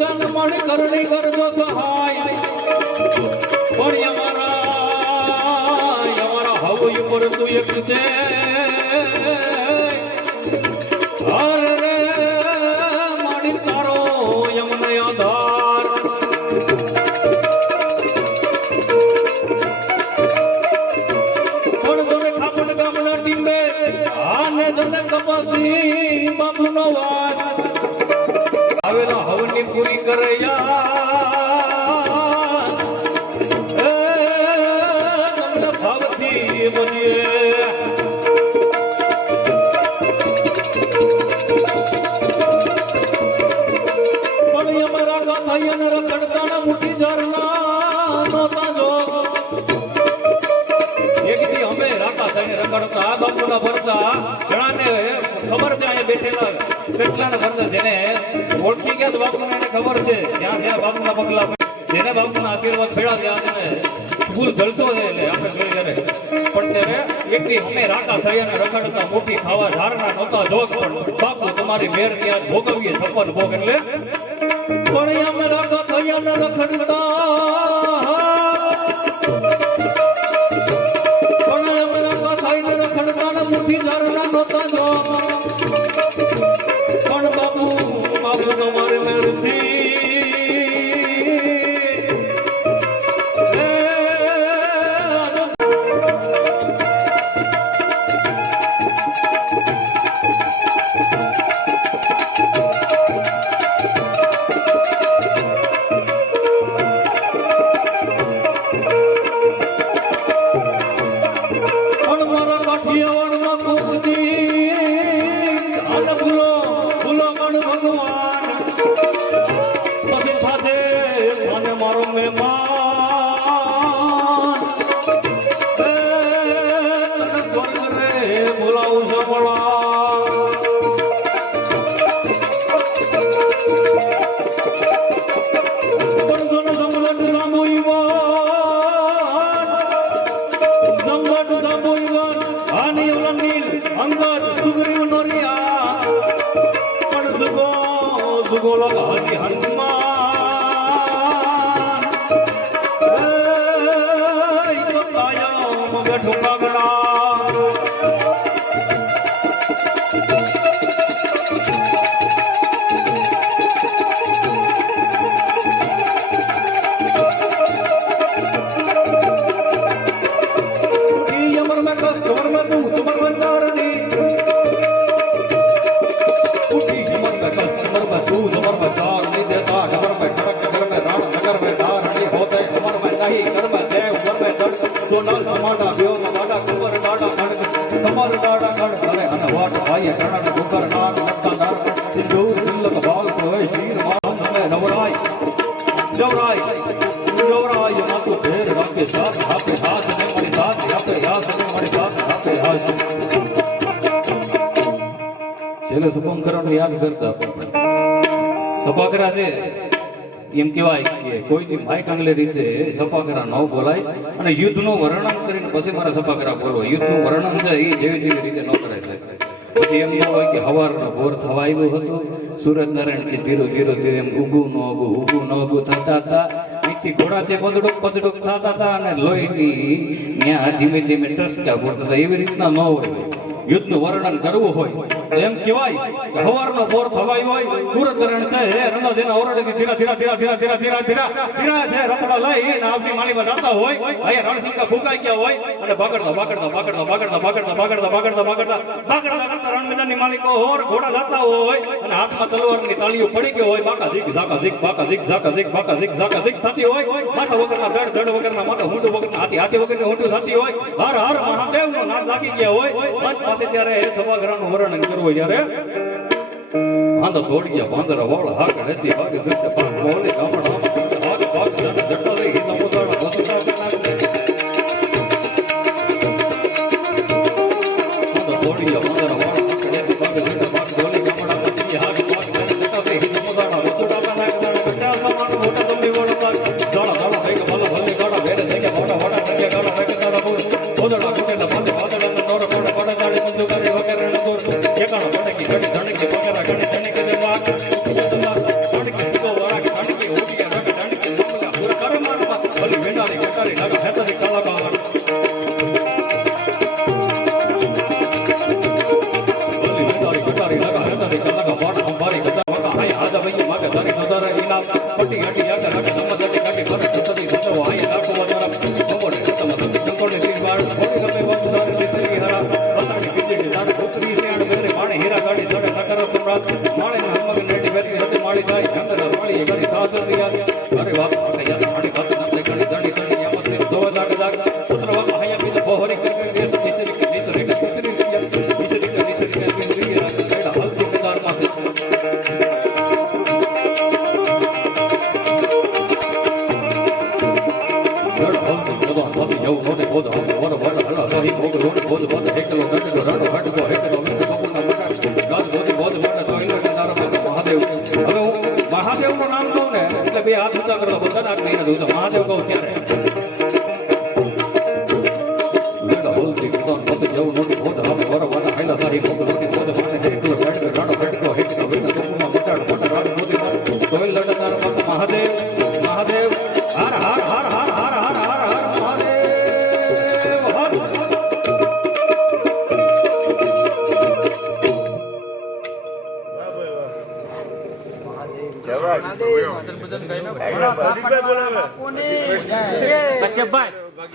જન મણ કરણી કરજો સહાય પણ અમારા હવ ઉપર તું એક છે હર રે માણી તારો યમને આધાર પણ જોને ખાપડ ગામના ટીંબે આને જને કપાસી બાપુનો વાસ આવેલા હવની પૂરી કરે તમને ભાવથી બનીએ પણ અમારા ગાથાયન રખડતાના મુઠી ઝરના નોતા જો એક દી અમે રાકા થઈને રખડતા બાપુના ભરતા ઘણાને ખબર છે અહીંયા બેઠેલા કેટલાને ભરતા જેને ઓળખી ગયા બાપુને એને ખબર છે જ્યાં જ્યાં બાપુના પગલા જેને બાપુના આશીર્વાદ ફેડા ત્યાં તેને ફૂલ જલસો છે એટલે આપણે જોઈ કરે પણ ત્યારે એકલી અમે રાકા થઈ અને રખડતા મોટી ખાવા ધારના નહોતા જોગ પણ બાપુ તમારી મેર ત્યાં ભોગવીએ સફળ ભોગ એટલે પણ અમે રાકા થઈ અને રખડતા મુઠી ધારના નહોતા જો પણ બાપુ તમારે મેળથી મારો મહેમાન તને સ્વર્ગ રે બોલાવું છે હાજી હનુમાન ઠુકાગડા અમર મેં કસ્તોર મેં તું તુમર બંધાર દી ઉઠી અમર મેં કસ્તોર મેં તું તુમર બંધાર नहीं देता डबर में खड़क नगर में राण नगर में धार नहीं होते अमर में नहीं कर में देव घर में दर्द जो नल टमाटा बेव टमाटा कुंवर डाटा खड़ कमर डाटा खड़ अरे अनवाट भाई कर्ण गुकर नान मत्ता नार सिंदूर तिलक बाल सोए शीर मां में नवराय जवराय जवराय मातु ढेर रंग साथ आपे हाथ में मणि साथ आपे हाथ में मणि साथ आपे हाथ चलो सुकून करनो याद करता सपाकरा છે એમ કહેવાય કે કોઈની માઈક આંગલે રીતે સપાકરા ન બોલાય અને યુદ્ધનું વર્ણન કરીને પછી મારા સપાકરા બોલવો યુદ્ધનું વર્ણન છે એ જેવી જેવી રીતે ન કરાય છે પછી એમ ન હોય કે હવારનો ભોર થવા આવ્યો હતો સૂરજનારાયણ છે ધીરો ધીરો ધીરે એમ ઉગું ન ઉગું થતા હતા નીચે ઘોડા છે પદડુક થતા હતા અને લોહીની ત્યાં ધીમે ધીમે ટસકા પડતા હતા એવી રીતના ન હોય યુદ્ધનું વર્ણન કરવું હોય એમ કહેવાય કે હવારનો બોર થવાય હોય સૂરજનારાયણ છે હે રણોદેના ઓરડેથી ધીરા છે રપડા લઈ અને આપની માળીમાં જતા હોય અહીંયા રણસિંગા ફૂંકાઈ ગયા હોય અને બાગડતા રણ મેદાનની માલિકો હોર ઘોડા જતા હોય અને હાથમાં તલવારની તાળીઓ પડી ગયો હોય બાકા ઝીક થતી હોય માથા વગરના ધડ વગરના માથા હુંડું વગરના હાથી વગરની હુંડું થતી હોય હર હર મહાદેવનો નાદ લાગી ગયા હોય પાસે ત્યારે સભાગૃહનું વર્ણન કરવું જ્યારે આંધા દોડી ગયા પાંદરા વાળ હાક હતી ભાગ સિદ્ધ પાંચ મોલી ગામડા ભાગ જટો લઈ હિના મોદાડા વસુતા આંધા દોડી ગયા પાંદરા વાળ હાક હતી ભાગ સિદ્ધ પાંચ મોલી ગામડા વસુતી હાક ભાગ જટો લઈ હિના મોદાડા વસુતા નાગડા કટ્યા સમાન મોટા તંબી વળતા જાળા ભેગ ભલે ગાડા ભેરે દેખે મોટા નગે ગાડા ભેગ તારા મોદાડા કુટેલા પાંચ વાદળના નોર કોડા કોડા જાળી મંદુ કરી વગેરે નગોર એકાણો ધણકી પગરા ગણી ધણકી દે વાક ધણકી સુગો વરાક કલ્યાણ બેરી માણે હીરા ગાડી જોડે નકર સમ્રાટ માણે હમગ નેટી બેરી હતે માળી ગાય ચંદ્ર માળી ગરી સાસર દિયા અરે વાહ યાર માળી બાત નતે ગણી દડી ગણી યામત ને દો દાગ દાગ પુત્ર વાહ હયા બી બહોરી કર દેશ ઈશ્વરી કે ઈશ્વરી કે ઈશ્વરી કે ઈશ્વરી એડા હલતી સગાર માં મહાદેવ નું નામ કહું ને એટલે બે હાથ ઊંચા કરતા બધા નાક નહીં દઉં મહાદેવ કહું ત્યારે મહાદેવ મહાદેવ હાર હાર હાર હાર હાર હાર હાર હાર મહાદેવ કશ્યપભાઈ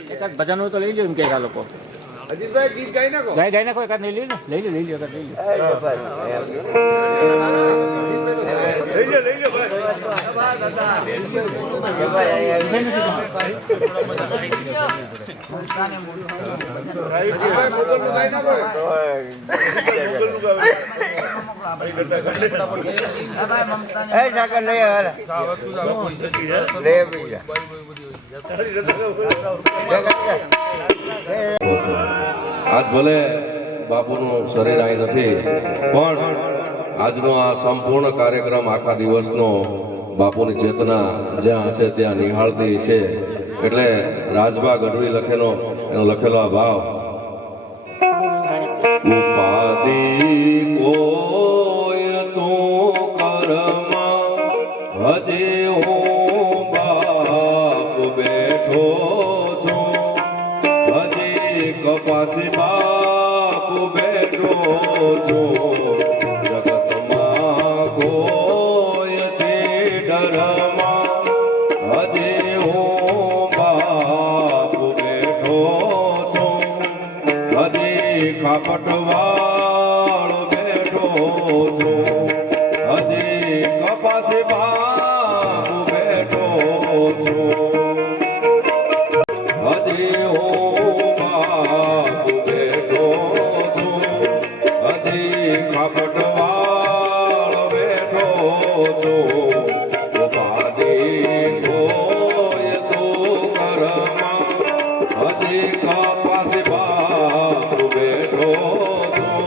એકાદ ભજન હોય તો લઈ લો એમ કે આ લોકો અજીતભાઈ ગીત ગાઈ નાખો ગાય નાખો એકાદ લઈ લો ને લઈ લો લઈ લો આજ ભલે બાપુનું શરીર અહીં નથી પણ આજનો આ સંપૂર્ણ કાર્યક્રમ આખા દિવસનો બાપુની ચેતના જ્યાં હશે ત્યાં નિહાળતી છે એટલે રાજભા ગઢવી લખેલો એનો લખેલો આ ભાવ ઉપાધિ કોઈ તું કરમાં હજી હું બાપ બેઠો છું હજી કપાસી બાપ બેઠો છું જગતમાં કોઈથી ડરમાં હજી હું બાપ બેઠો છું હજી ખાપટવાળ બેઠો છું હજી કપાસી બાપ બેઠો છું હજી હું બાપ બેઠો છું હજી ખાપટવાળ બેઠો છું ઉપાધિ કોઈ તું કરમાં હજી કપાસી બાપ બેઠો છું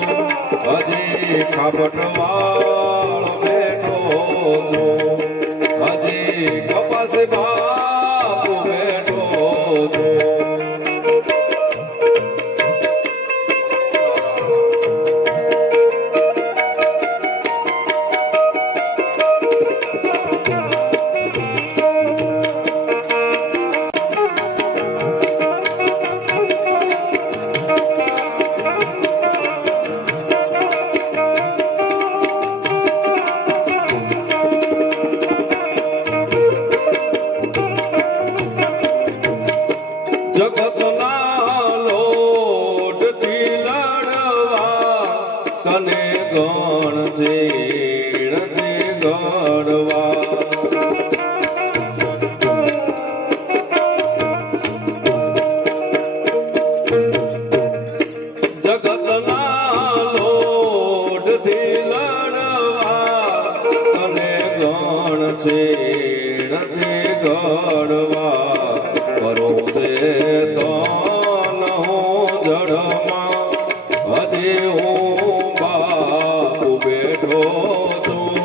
હજી ખાપટવાળ બેઠો છું હજી કપાસી બાપ બેઠો છું જગતના લોટથી લડવા તને ગણ છે નથી ગણવા જગતના લોટથી લડવા તને ગણ છે નથી ગણવા કરો તે તન હું જળમાં હજી હું બાપ બેઠો છું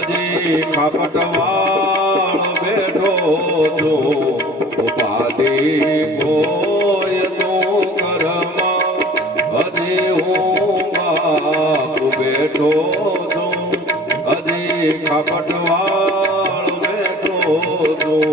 હજી ખાપટવાળ બેઠો છું ઉપાધિ કોઈ તું કરમાં હજી હું બાપ બેઠો છું હજી ખાપટવાળ બેઠો છું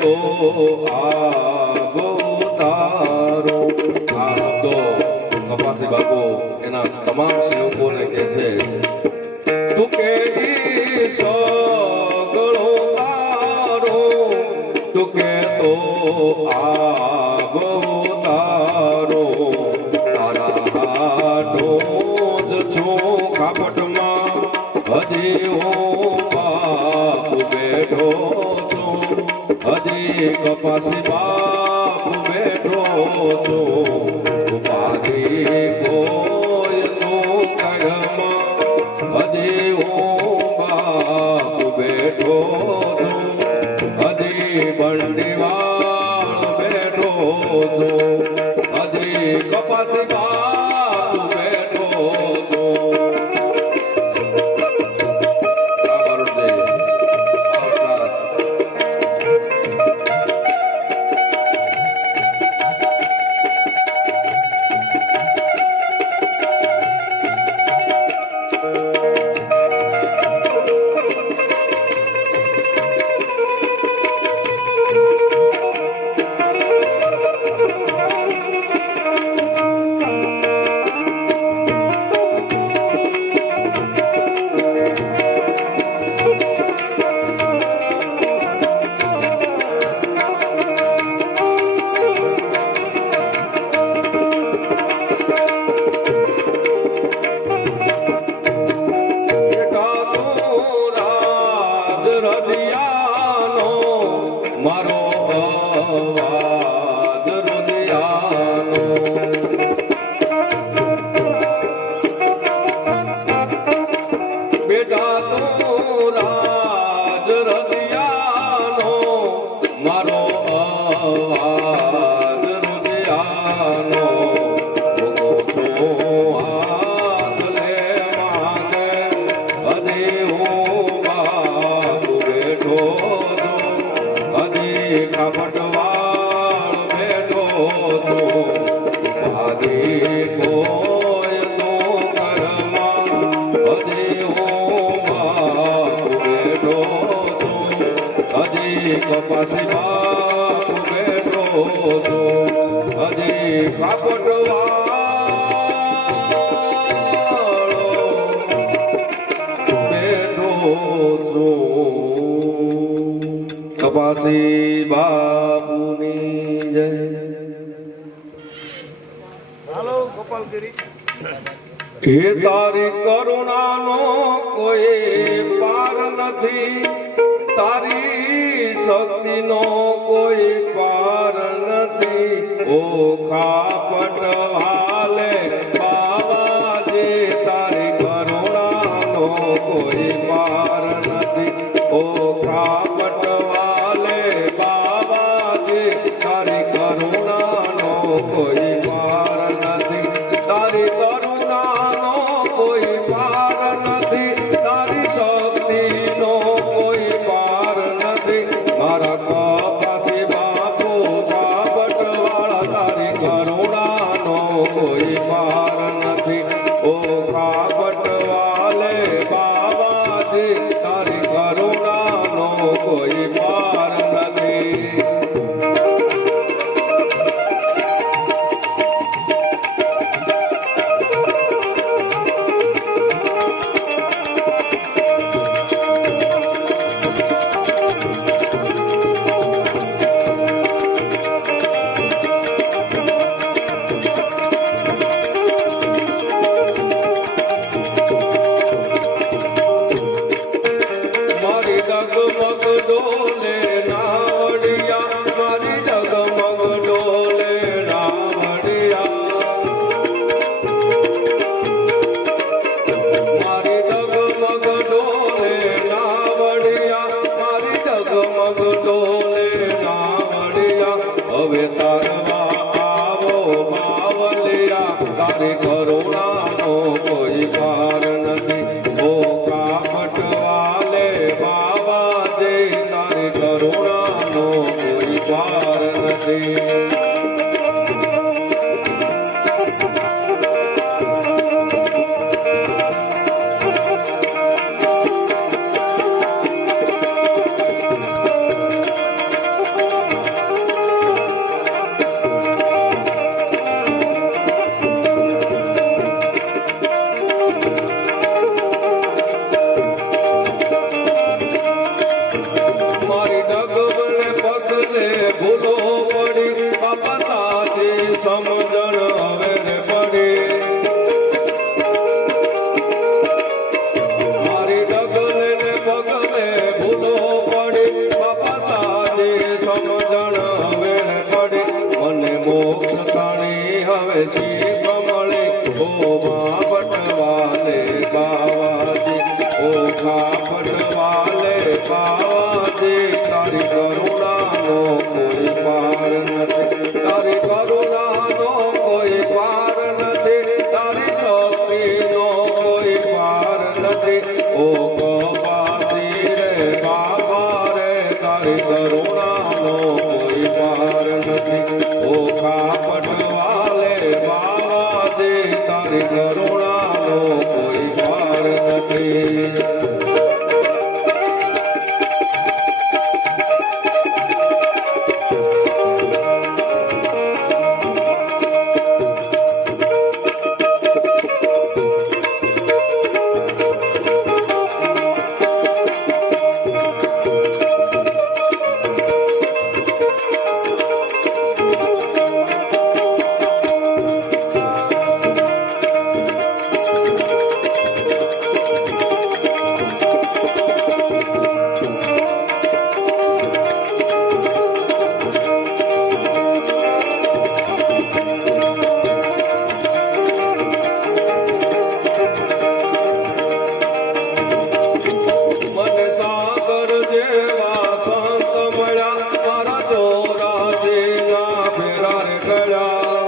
તો આગો તારો. આ શબ્દો કપાસી બાપુ એના તમામ સેવકોને કહે છે. તું કે સગળો તારો, તું કે તો આગો તારો. તારા હાટો જ છું ખાપટમાં, હજી હું બાપુ બેઠો છું, હજી કપાસી બાપુ બેઠો છું. ઉપાધિ કોઈ તું કરમાં, હજી હું બાપુ બેઠો છું, હજી બંડીવાળ બેઠો છું, હજી કપાસી બાપુ બેઠો છું. મારો અવાજ હૃદયાનો. બેટા તું રાજ હૃદયાનો, મારો અવાજ હૃદયાનો. હાથ લે માગે, હજી હું બાપુ બેઠો છું, હજી ખાપટવાળ બેઠો છું. આદિ કોઈ તું કરમાં, હજી હું બાપુ બેઠો છું, હજી કપાસી બાપુ બેઠો છું, હજી ખાપટવાળ બેઠો છું. કપાસી બાપુની જય. હે તારી કરુણાનો કોઈ પાર નથી, તારી શક્તિનો કોઈ પાર નથી. ઓ ખાપટ વાલે બાવાજી, તારી કરુણાનો કોઈ પાર નથી. ઓ ખાપટ વાલે બાવાજી, તારી કરુણાનો કોઈ પાર નથી. તારી કરુણાનો કોઈ પાર નથી, તારી શક્તિનો કોઈ પાર નથી. મારા કપાસી બાપુ ખાપટવાળા, તારી કરુણાનો કોઈ પાર નથી. ઓ ખાપટવાલે બાબાજી, તારી કરુણાનો કોઈ પાર નથી. મારી ડગમગ ડોલે નાવડિયા, મારી ડગમગ ડોલે નાવડિયા. મારી ડગમગ ડોલે નાવડિયા, મારી ડગમગ ડોલે નાવડિયા. હવે તારવા આવો બાવલિયા, તારી કરુણાનો કોઈ પાર નથી. ઓ કાપટવાલે બાબાજી, તારી કરુણાનો કોઈ પાર નથી. આવે શીખ મળે ઓ મા પટવાલે બાવાજી ઓ ખા પટવાલે બાવાજી તારી કરુણાનો કોઈ પાર નથી તારી કરુણાનો કોઈ પાર નથી તારી શક્તિનો કોઈ પાર નથી ઓ કપાસી રે બાબા રે તારી કરુણાનો કોઈ પાર નથી ઓ ખા પટવાલે બાવાજી તારી કરુણાનો કોઈ પાર નથી મને સાગર જેવા સંત મળ્યા મારા ચોરાસીના ફેરા રે ગયા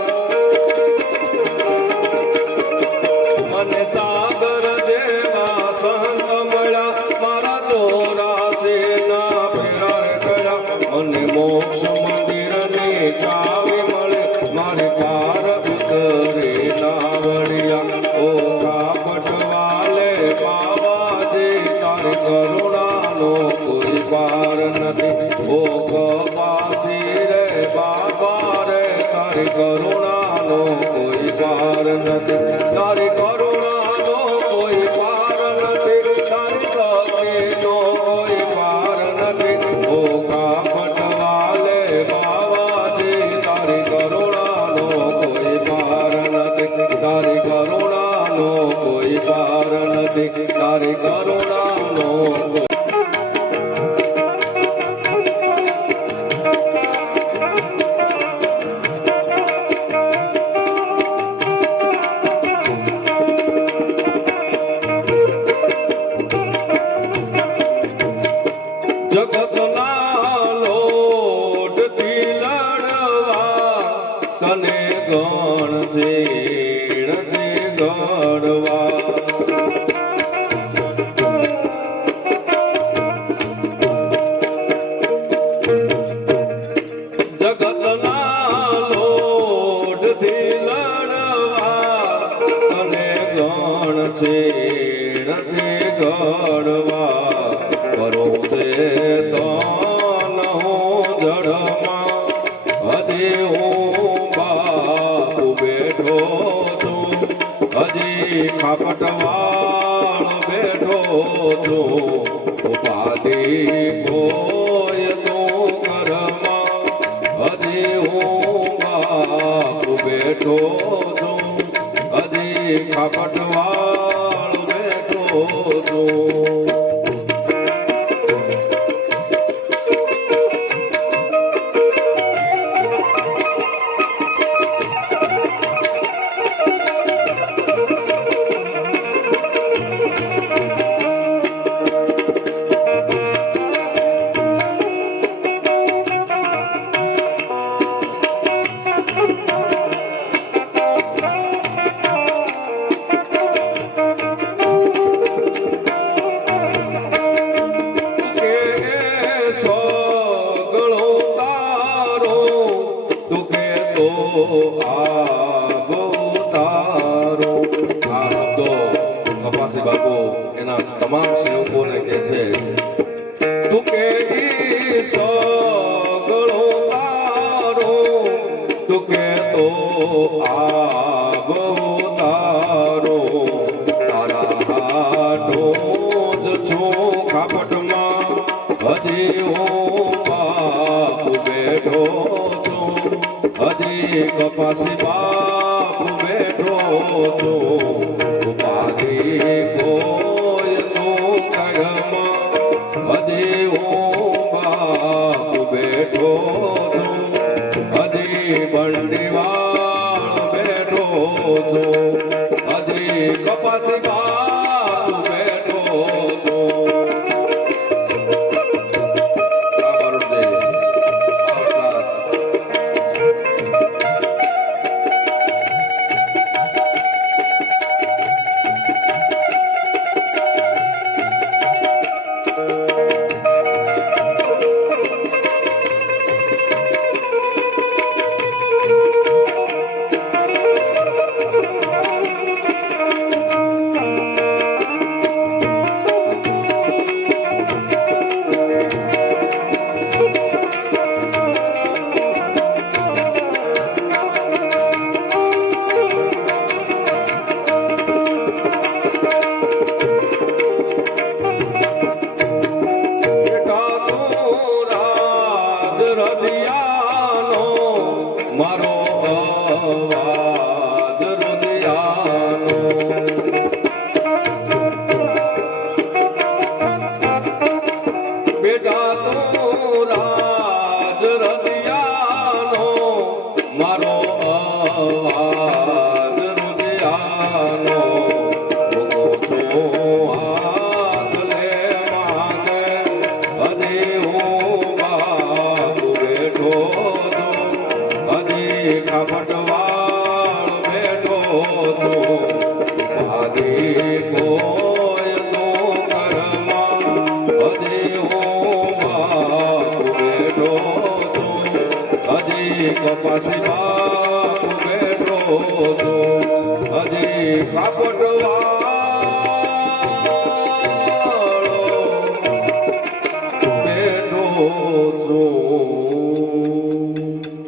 મને સાગર જેવા સંત મળ્યા મારા ચોરાસીના ફેરા રે ગયા મને મોક્ષ મંદિરની ચાવી મળે મારી પાર ભીતરે નાવડિયા ઓ કાપટવાલે બાવાજી તારી કરુણાનો કોઈ પાર નથી ઓ કપાસી રે બાબા રે તારી કરુણાનો કોઈ પાર નથી તારી કરુણાનો કોઈ પાર નથી તારી શક્તિનો કોઈ પાર નથી ઓ કાપટવાલે બાવાજી તારી કરુણાનો કોઈ પાર નથી તારી કરુણાનો કોઈ પાર નથી તારી કરુણાનો જગતના લોટથી લડવા તને ગણ ચેડથી ગણવા જગતના લોટથી લડવા તને ગણ ચેડથી ગણવા કરો તે તન હું જડમાં હજી હું બાપુ બેઠો છું હજી ખાપટવાળ બેઠો છું ઉપાધિ કોઈ તું કરમાં હજી હું બાપુ બેઠો છું હજી ખાપટવાળ બેઠો છું કપાસી બાપુ એના તમામ સેવકોને કહે છે તું કે સગળો તારો તું કે તો આગો તારો તારા હાટો જ છું ખાપટમાં હજી હું બાપુ બેઠો છું હજી કપાસી બાપુ બેઠો છું ઉપાધિ કોઈ તું કરમાં હજી હું બાપુ બેઠો છું હજી બંડીવાળ બેઠો કપાસી બાપુ બેઠો તો આ મારું છે અવતાર. મારો અવાજ હૃદયાનો બેટા તું રાજ હૃદયાનો મારો અવાજ હૃદયાનો ભોગો છો હાથ લે માંગે હજી હું બાપુ બેઠો કપટવાળ બેઠો તો આદિ કોઈ તો કરમાં હજી હું બાપુ બેઠો તો હજી કપાસી બાપુ બેઠો તો હજી કપટવાળો બેઠો છું.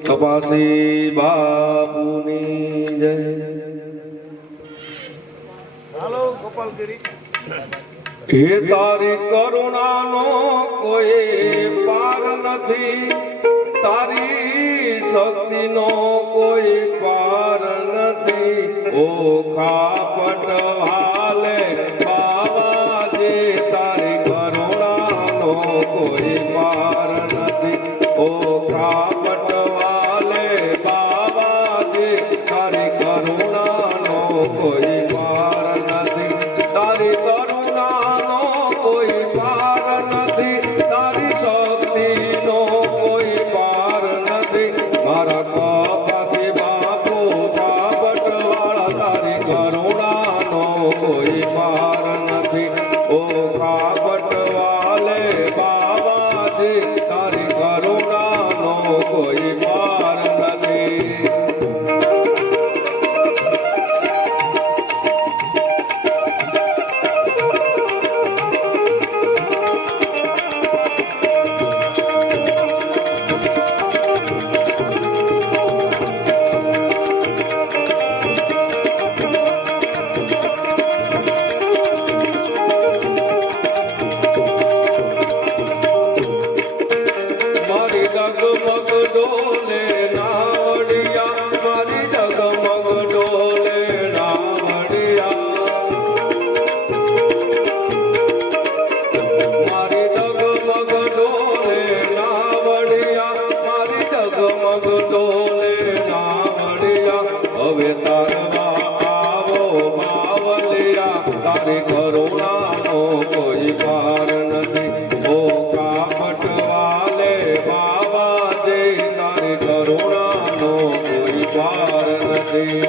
કપાસી બાપુની જય. હે તારી કરુણાનો કોઈ પાર નથી, તારી શક્તિનો કોઈ પાર નથી. ઓ ખાપટવાલે બાવાજી તારી કરુણાનો કોઈ પાર નથી. ઓ ખાપટવાલે બાવાજી તારી કરુણાનો કોઈ પાર નથી. તારી કરુણાનો કોઈ પાર નથી, તારી શક્તિનો કોઈ પાર નથી. મારા કપાસી બાપુ ખાપટવાળા તારી કરુણાનો કોઈ પાર નથી. ઓ ખાપટવાલે બાવાજી તારી કરુણાનો કોઈ પાર નથી. મારી ડગમગ ડોલે નાવડિયા, મારી ડગમગ ડોલે નાવડિયા, મારી ડગમગ ડોલે નાવડિયા, મારી ડગમગ ડોલે નાવડિયા. હવે તારવા આવો બાવલિયા, તારી કરુણાનો કોઈ પાર નથી. ઓ કાપટવાલે બાવાજી તારી કરુણાનો કોઈ પાર નથી.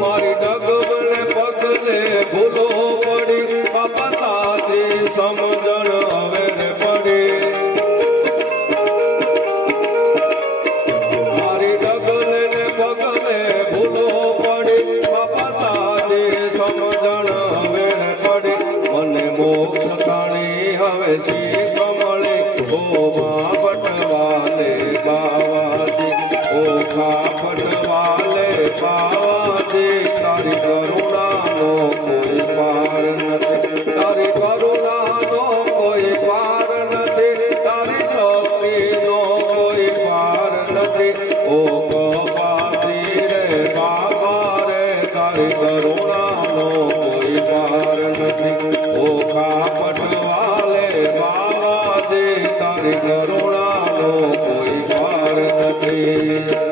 મારી ડગમને પગલે ભૂલો પડી, બાપા સાથી સમજણ હવે ને પડી. મારી ડગલે ને પગલે ભૂલો પડી, બાપા સાથી સમજણ હવે ને પડી. મને મોક્ષ તાણી હવે શીખ મળી. ઓ બાપટવાલે બાવાજી, ઓ ખાપટવાલે બાવાજી તારી કરુણાનો કોઈ પાર નથી. તારી કરુણાનો કોઈ પાર તારી કરુણાનો કોઈ પાર નથી. ઓખા પટવાલે બાવાજી તારી કરુણાનો કોઈ પાર નથી.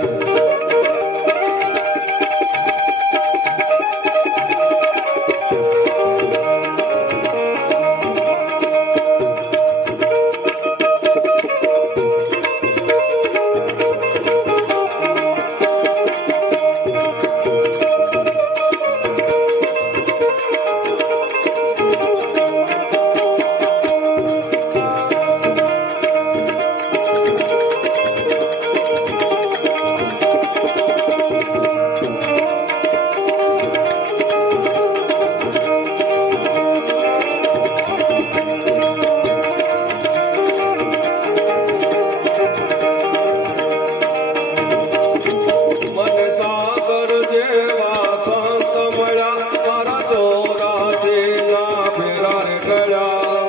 મને સાગર જેવા સંત મળ્યા મારા ચોરાસીના ફેરા રે ગયા.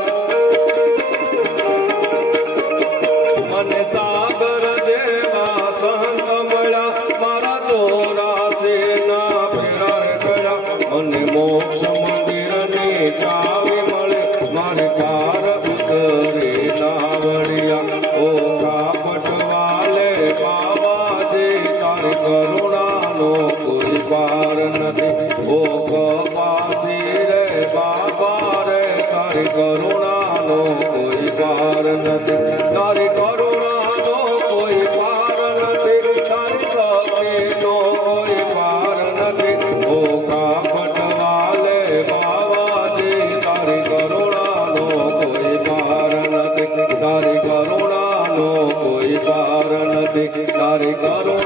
મને સાગર જેવા સંત મળ્યા મારા ચોરાસીના ફેરા રે ગયા. મને મોક્ષ મંદિરની ચાવી મળે મારે કાર ઉતરે નાવડિયા. ઓખા પટવાલે બાવાજી તારી કરુણાનો કોઈ પાર નથી. ઓ કપાસી રે બાબા રે તારી કરુણાનો કોઈ પાર નથી. તારી કરુણાનો કોઈ પાર નથી. તારી શક્તિનો કોઈ પાર નથી. ઓ પટવાલે બાવાજી તારી કરુણાનો કોઈ પાર નથી. તારી કરુણાનો કોઈ પાર નથી. તારી કરુણા